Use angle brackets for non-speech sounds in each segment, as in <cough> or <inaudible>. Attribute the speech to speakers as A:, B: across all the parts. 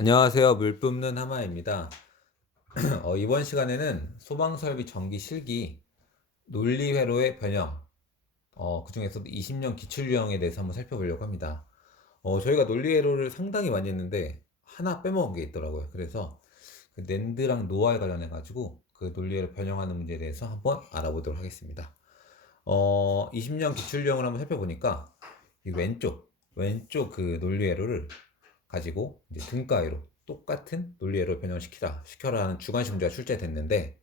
A: 안녕하세요. 물 뿜는 하마입니다. <clears throat> 어, 이번 시간에는 소방설비 정기 실기 논리회로의 변형, 어, 그 중에서도 20년 기출유형에 대해서 한번 살펴보려고 합니다. 어, 저희가 논리회로를 상당히 많이 했는데 하나 빼먹은 게 있더라고요. 그래서 그 낸드랑 노아에 관련해가지고 그 논리회로 변형하는 문제에 대해서 한번 알아보도록 하겠습니다. 어, 20년 기출유형을 한번 살펴보니까 이 왼쪽, 왼쪽 그 논리회로를 가지고 이제 등가위로 똑같은 논리회로 변형시키라 시켜라 하는 주관식 문제가 출제됐는데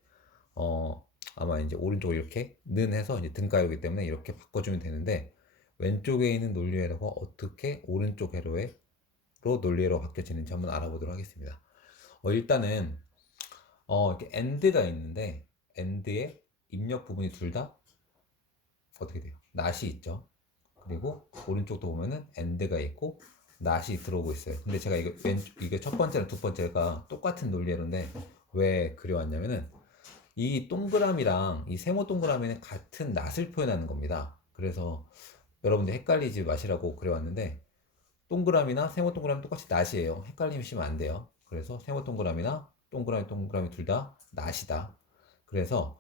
A: 어 아마 이제 오른쪽을 이렇게 는 해서 이제 등가위이기 때문에 이렇게 바꿔주면 되는데 왼쪽에 있는 논리회로가 어떻게 오른쪽 회로로 논리회로 바뀌어지는지 한번 알아보도록 하겠습니다. 어 일단은 어 이렇게 and가 있는데 and의 입력 부분이 둘 다 어떻게 돼요? not이 있죠. 그리고 오른쪽도 보면은 and가 있고 낫이 들어오고 있어요. 근데 제가 이거 왼쪽 이게 첫 번째랑 두 번째가 똑같은 논리로인데 왜 그려왔냐면은 이 동그라미랑 이 세모 동그라미는 같은 낫을 표현하는 겁니다. 그래서 여러분들 헷갈리지 마시라고 그려왔는데 동그라미나 세모 동그라미 똑같이 낫이에요. 헷갈리시면 안 돼요. 그래서 세모 동그라미나 동그라미 동그라미 둘 다 낫이다. 그래서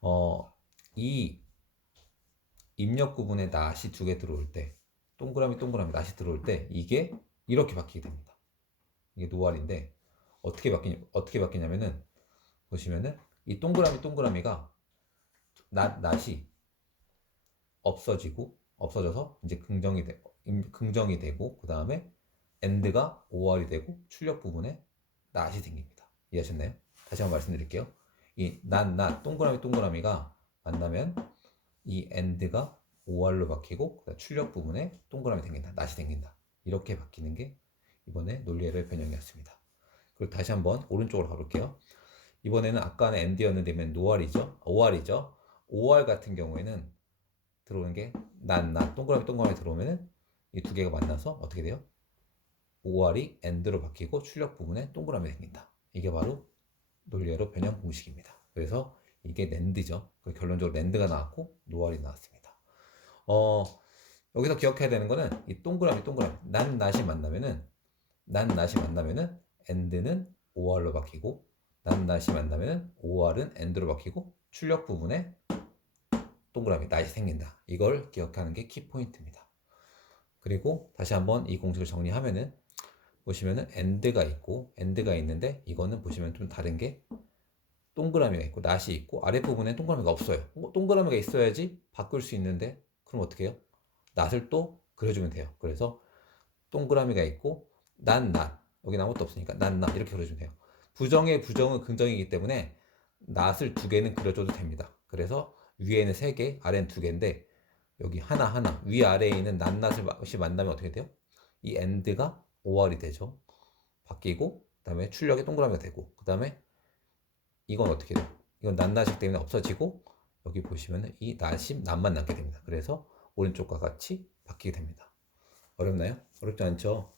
A: 어, 이 입력 구분에 낫이 두 개 들어올 때 동그라미 동그라미 낫이 들어올 때 이게 이렇게 바뀌게 됩니다. 이게 노알인데 어떻게 바뀌 어떻게 바뀌냐면은 보시면은 이 동그라미 동그라미가 낫 낫이 없어지고 없어져서 이제 긍정이 되 긍정이 되고 그 다음에 엔드가 5R이 되고 출력 부분에 낫이 생깁니다. 이해하셨나요? 다시 한번 말씀드릴게요. 이 낫, 낫, 동그라미, 동그라미가 만나면 이 엔드가 5R로 바뀌고 출력 부분에 동그라미 생긴다. 낫이 생긴다. 이렇게 바뀌는 게 이번에 논리에러 변형이었습니다. 그리고 다시 한번 오른쪽으로 가볼게요. 이번에는 아까는 ND였는데 면 노알이죠. OR이죠. OR 같은 경우에는 들어오는 게 난, 나, 동그라미, 동그라미 들어오면은 이 두 개가 만나서 어떻게 돼요? OR이 AND로 바뀌고 출력 부분에 동그라미 생긴다. 이게 바로 논리에러 변형 공식입니다. 그래서 이게 낸드죠. 결론적으로 낸드가 나왔고 노알이 나왔습니다. 어, 여기서 기억해야 되는 거는 이 동그라미 동그라미 난 낫이 만나면은 난 낫이 만나면은 end는 or로 바뀌고 난 낫이 만나면은 or은 end로 바뀌고 출력 부분에 동그라미 낫이 생긴다. 이걸 기억하는 게 키포인트입니다. 그리고 다시 한번 이 공식을 정리하면은 보시면은 end가 있고 end가 있는데 이거는 보시면 좀 다른 게 동그라미가 있고 낫이 있고 아랫부분에 동그라미가 없어요. 뭐 동그라미가 있어야지 바꿀 수 있는데 그럼 어떻게 해요? 낫을 또 그려주면 돼요. 그래서 동그라미가 있고 난 낫. 여기 아무것도 없으니까 난 낫. 이렇게 그려주면 돼요. 부정의 부정은 긍정이기 때문에 낫을 두 개는 그려줘도 됩니다. 그래서 위에는 세 개, 아래는 두 개인데 여기 하나 하나 위 아래에 있는 난 낫을 만나면 어떻게 돼요? 이 엔드가 5R이 되죠. 바뀌고 그다음에 출력이 동그라미가 되고 그다음에 이건 어떻게 돼요? 이건 낱낱이기 때문에 없어지고 여기 보시면 이 낫이 낫만 남게 됩니다. 그래서 오른쪽과 같이 바뀌게 됩니다. 어렵나요? 어렵지 않죠?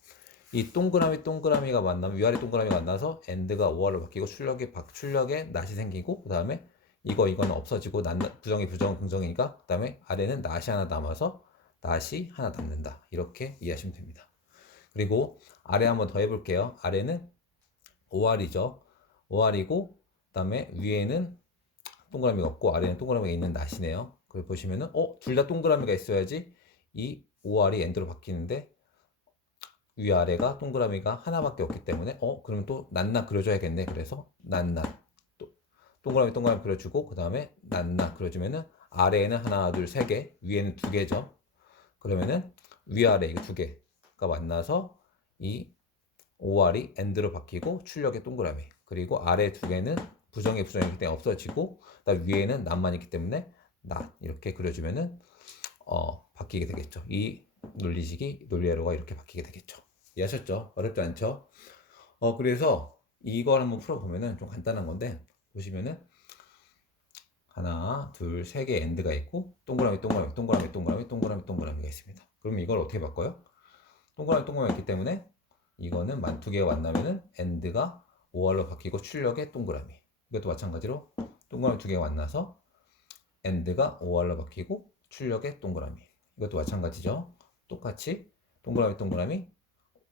A: 이 동그라미 동그라미가 만나면 위아래 동그라미가 만나서 엔드가 5R로 바뀌고 출력이 박 출력에 낫이 생기고 그 다음에 이거 이거는 없어지고 난 부정이 부정 긍정이니까 그 다음에 아래는 낫이 하나 남아서 낫이 하나 남는다 이렇게 이해하시면 됩니다. 그리고 아래 한번 더 해볼게요. 아래는 5R이죠. 5R이고 그 다음에 위에는 동그라미가 없고 아래는 동그라미가 있는 낫이네요. 그걸 보시면은 어, 둘 다 동그라미가 있어야지 이 OR이 엔드로 바뀌는데 위아래가 동그라미가 하나밖에 없기 때문에 어, 그러면 또 낱낱 그려줘야겠네. 그래서 낱낱 또 동그라미 동그라미 그려주고 그 다음에 낱낱 그려주면은 아래에는 하나, 둘, 세 개, 위에는 두 개죠. 그러면은 위아래 이거 두 개가 만나서 이 OR이 엔드로 바뀌고 출력의 동그라미 그리고 아래 두 개는 부정의 부정이기 때문에 없어지고 그다음 위에는 낫만 있기 때문에 낫 이렇게 그려주면은 어, 바뀌게 되겠죠. 이 논리식이 논리에러가 이렇게 바뀌게 되겠죠. 이해하셨죠? 어렵지 않죠? 어 그래서 이걸 한번 풀어보면은 좀 간단한 건데 보시면은 하나, 둘, 세개 엔드가 있고 동그라미, 동그라미, 동그라미, 동그라미, 동그라미, 동그라미가 있습니다. 그럼 이걸 어떻게 바꿔요? 동그라미, 동그라미 있기 때문에 이거는 만 두 개가 만나면은 엔드가 5R로 바뀌고 출력의 동그라미. 이것도 마찬가지로 동그라미 두 개가 만나서 엔드가 5R로 바뀌고 출력의 동그라미. 이것도 마찬가지죠. 똑같이 동그라미 동그라미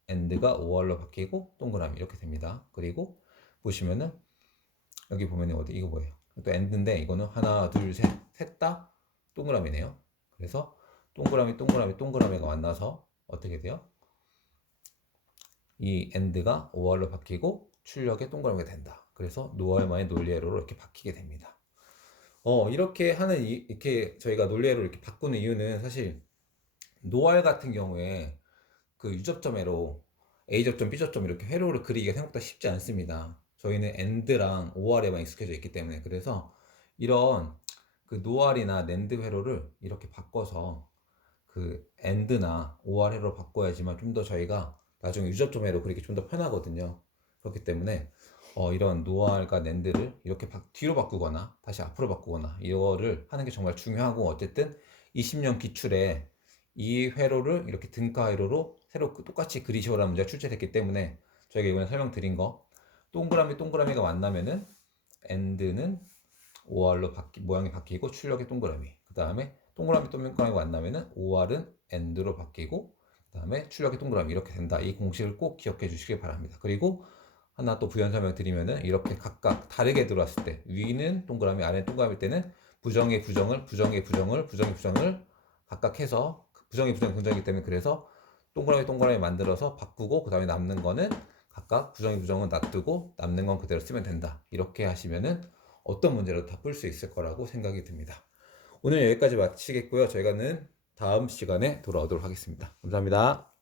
A: and가 5R로 바뀌고 동그라미 이렇게 됩니다. 그리고 보시면은 여기 보면은 어디 이거 뭐예요? 또 and인데 이거는 하나 둘셋셋 다 동그라미네요. 그래서 동그라미 동그라미 동그라미가 만나서 어떻게 돼요? 이 and가 5R로 바뀌고 출력의 동그라미가 된다. 그래서 노알만의 논리회로로 이렇게 바뀌게 됩니다. 어, 이렇게 하는, 이, 이렇게 저희가 논리회로 이렇게 바꾸는 이유는 사실 노알 같은 경우에 그 유접점 회로 A접점, B접점 이렇게 회로를 그리기가 생각보다 쉽지 않습니다. 저희는 AND랑 OR에만 익숙해져 있기 때문에 그래서 이런 그 노알이나 낸드 회로를 이렇게 바꿔서 그 AND나 OR 회로 바꿔야지만 좀 더 저희가 나중에 유접점 회로 그리기 좀 더 편하거든요. 그렇기 때문에 어, 이런 노알과 낸드를 이렇게 바- 뒤로 바꾸거나 다시 앞으로 바꾸거나 이거를 하는 게 정말 중요하고 어쨌든 20년 기출에 이 회로를 이렇게 등가 회로로 새로 그- 똑같이 그리시오라는 문제가 출제됐기 때문에 저희가 이번에 설명드린 거. 동그라미 동그라미가 만나면은 엔드는 OR로 바뀌, 모양이 바뀌고 출력이 동그라미. 그 다음에 동그라미 동그라미가 만나면은 OR은 엔드로 바뀌고 그 다음에 출력이 동그라미 이렇게 된다. 이 공식을 꼭 기억해 주시길 바랍니다. 그리고 하나 또 부연 설명 드리면은 이렇게 각각 다르게 들어왔을 때 위는 동그라미 아래는 동그라미일 때는 부정의 부정을 부정의 부정을 부정의 부정을 각각 해서 부정의 부정 부정이기 때문에 그래서 동그라미 동그라미 만들어서 바꾸고 그 다음에 남는 거는 각각 부정의 부정은 놔두고 남는 건 그대로 쓰면 된다. 이렇게 하시면은 어떤 문제라도 다풀 수 있을 거라고 생각이 듭니다. 오늘 여기까지 마치겠고요. 저희가는 다음 시간에 돌아오도록 하겠습니다. 감사합니다